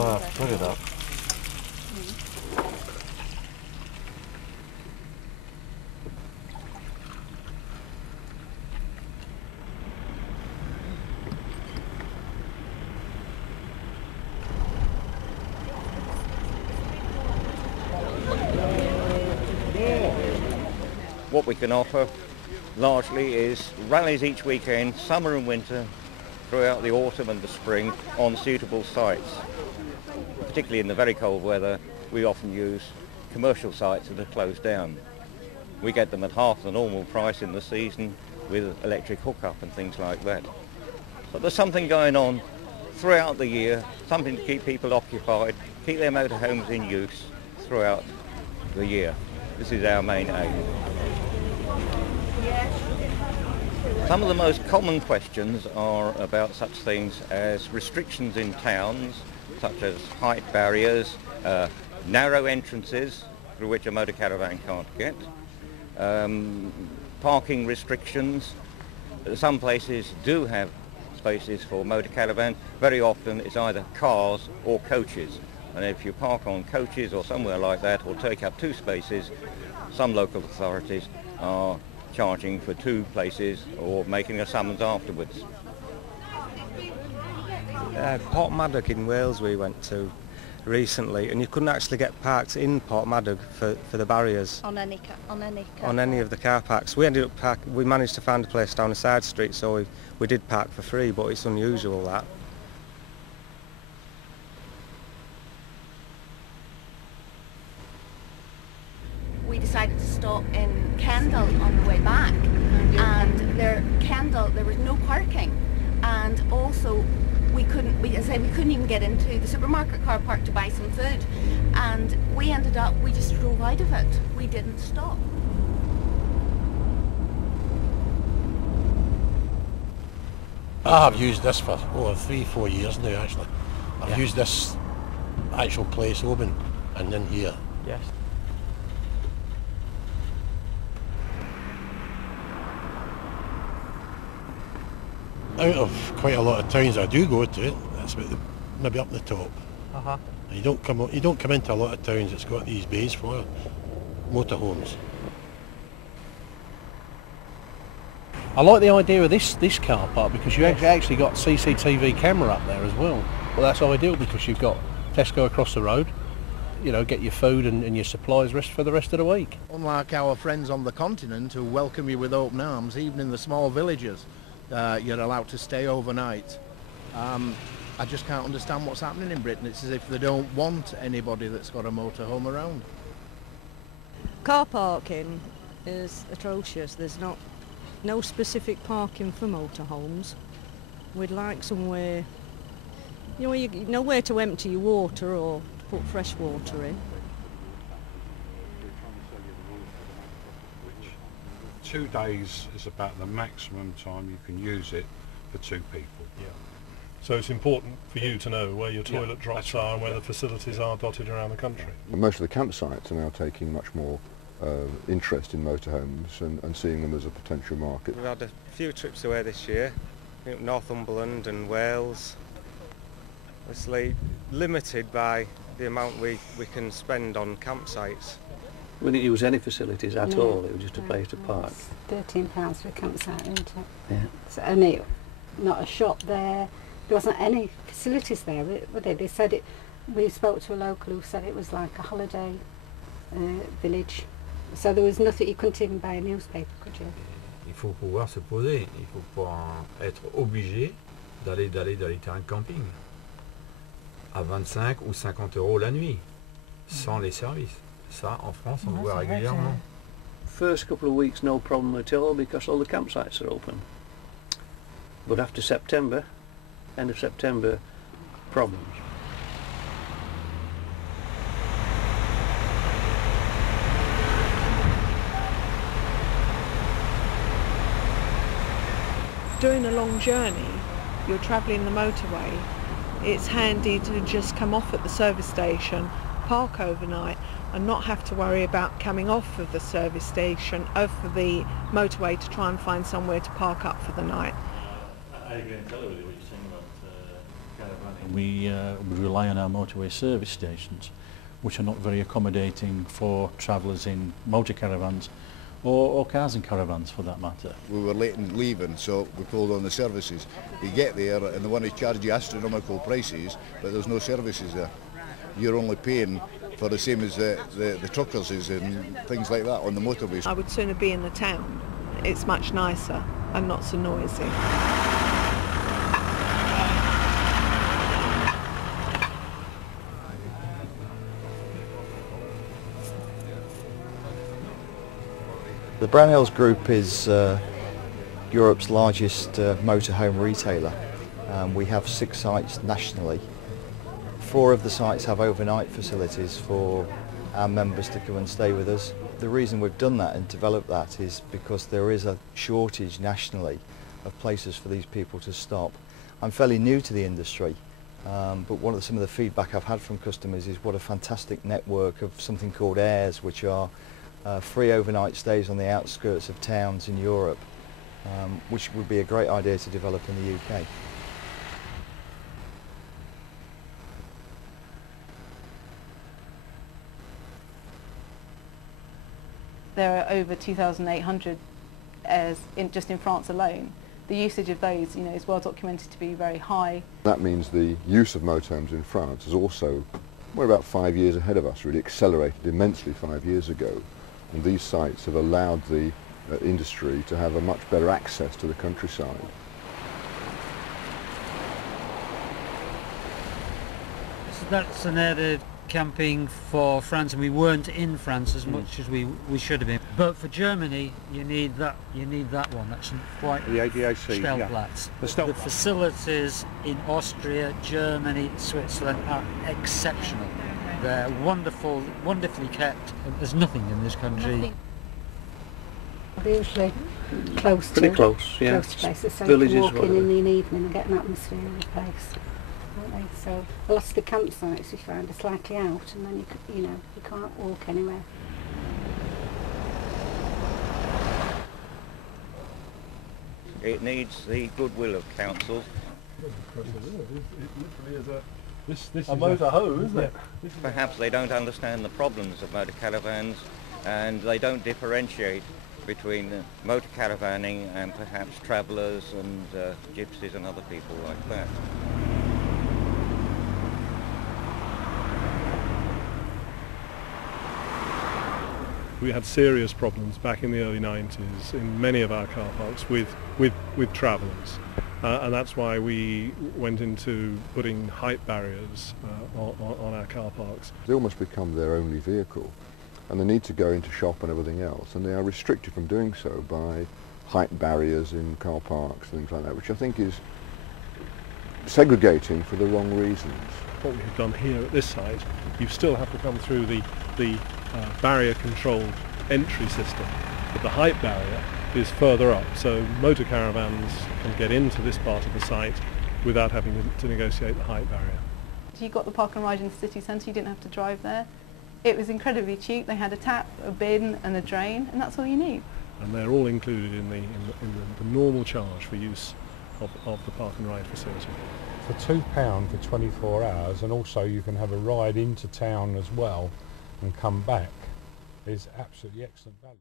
Oh, that's look at that. What we can offer largely is rallies each weekend, summer and winter, throughout the autumn and the spring on suitable sites. Particularly in the very cold weather, we often use commercial sites that are closed down. We get them at half the normal price in the season with electric hookup and things like that. But there's something going on throughout the year, something to keep people occupied, keep their motorhomes in use throughout the year. This is our main aim. Some of the most common questions are about such things as restrictions in towns, such as height barriers, narrow entrances through which a motor caravan can't get, parking restrictions. Some places do have spaces for motor caravan. Very often it's either cars or coaches, and if you park on coaches or somewhere like that or take up 2 spaces, some local authorities are charging for 2 places or making a summons afterwards. Portmadog in Wales we went to recently, and you couldn't actually get parked in Portmadog for the barriers. On any of the car parks. We managed to find a place down a side street, so we did park for free, but it's unusual that. We decided to stop in Kendal on the way back, and Kendal there was no parking, and also we couldn't even get into the supermarket car park to buy some food, and we just drove out of it. We didn't stop. I have used this for 3-4 years now actually. I've used this actual place open and in here. Yes. Out of quite a lot of towns I do go to, that's about maybe up the top. You don't come into a lot of towns that's got these bays for motorhomes. I like the idea of this car park because you actually got CCTV camera up there as well. Well, that's ideal because you've got Tesco across the road. You know, get your food and your supplies for the rest of the week. Unlike our friends on the continent who welcome you with open arms, even in the small villages, you're allowed to stay overnight. I just can't understand what's happening in Britain. It's as if they don't want anybody that's got a motorhome around. Car parking is atrocious. There's no specific parking for motorhomes. We'd like somewhere, nowhere to empty your water or to put fresh water in. 2 days is about the maximum time you can use it for 2 people. Yeah. So it's important for you to know where your toilet drops are and where the facilities are dotted around the country. Most of the campsites are now taking much more interest in motorhomes and seeing them as a potential market. We've had a few trips away this year, Northumberland and Wales. Obviously limited by the amount we can spend on campsites. We didn't use any facilities at all, it was just a place to park. £13 for a campsite, isn't it? Yeah. So only not a shop there, there wasn't any facilities there, were they? They said we spoke to a local who said it was like a holiday village. So there was nothing, you couldn't even buy a newspaper, could you? Il faut pouvoir se poser, il faut pas être obligé d'aller dans les terrains de camping. à 25 ou 50 € la nuit, sans les services. Ça, en France, on le voit régulièrement. First couple of weeks, no problem at all because all the campsites are open. But after September, end of September, problems. Doing a long journey, you're travelling the motorway, it's handy to just come off at the service station, park overnight and not have to worry about coming off of the service station over the motorway to try and find somewhere to park up for the night. I agree entirely with what you're saying about caravanning. We rely on our motorway service stations, which are not very accommodating for travellers in motor caravans or cars and caravans for that matter. We were late in leaving, so we pulled on the services. You get there and they want to charge you astronomical prices, but there's no services there. You're only paying for the same as the truckers is and things like that on the motorways. I would sooner be in the town. It's much nicer and not so noisy. The Brownells Group is Europe's largest motorhome retailer. We have 6 sites nationally. 4 of the sites have overnight facilities for our members to come and stay with us. The reason we've done that and developed that is because there is a shortage nationally of places for these people to stop. I'm fairly new to the industry, but some of the feedback I've had from customers is what a fantastic network of something called airs, which are free overnight stays on the outskirts of towns in Europe, which would be a great idea to develop in the UK. There are over 2,800 airs just in France alone. The usage of those, is well documented to be very high. That means the use of motorhomes in France is also, we're about 5 years ahead of us, really accelerated immensely 5 years ago. And these sites have allowed the industry to have a much better access to the countryside. So that's an added camping for France, and we weren't in France as much as we should have been. But for Germany, you need that one. That's quite the ADAC. Stellplatz. Yeah. The facilities in Austria, Germany, Switzerland are exceptional. They're wonderful, wonderfully kept. There's nothing in this country. They're usually close Pretty to close, yeah. close to places, so Villages, you can walk in whatever. the evening and get an atmosphere of the place. Don't they? So a lot of the campsites we find are slightly out, and then you can't walk anywhere. It needs the goodwill of councils. It literally is a motorhome, isn't it? Perhaps they don't understand the problems of motor caravans, and they don't differentiate between motor caravanning and perhaps travellers and gypsies and other people like that. We had serious problems back in the early 90s in many of our car parks with travellers. And that's why we went into putting height barriers on our car parks. They almost become their only vehicle, and they need to go into shop and everything else, and they are restricted from doing so by height barriers in car parks, things like that, which I think is segregating for the wrong reasons. What we have done here at this site, you still have to come through the barrier-controlled entry system, but the height barrier is further up, so motor caravans can get into this part of the site without having to negotiate the height barrier. You got the park and ride in the city centre, you didn't have to drive there. It was incredibly cheap. They had a tap, a bin and a drain, and that's all you need. And they're all included in the normal charge for use of the park and ride facility. For £2 for 24 hours, and also you can have a ride into town as well and come back, is absolutely excellent value.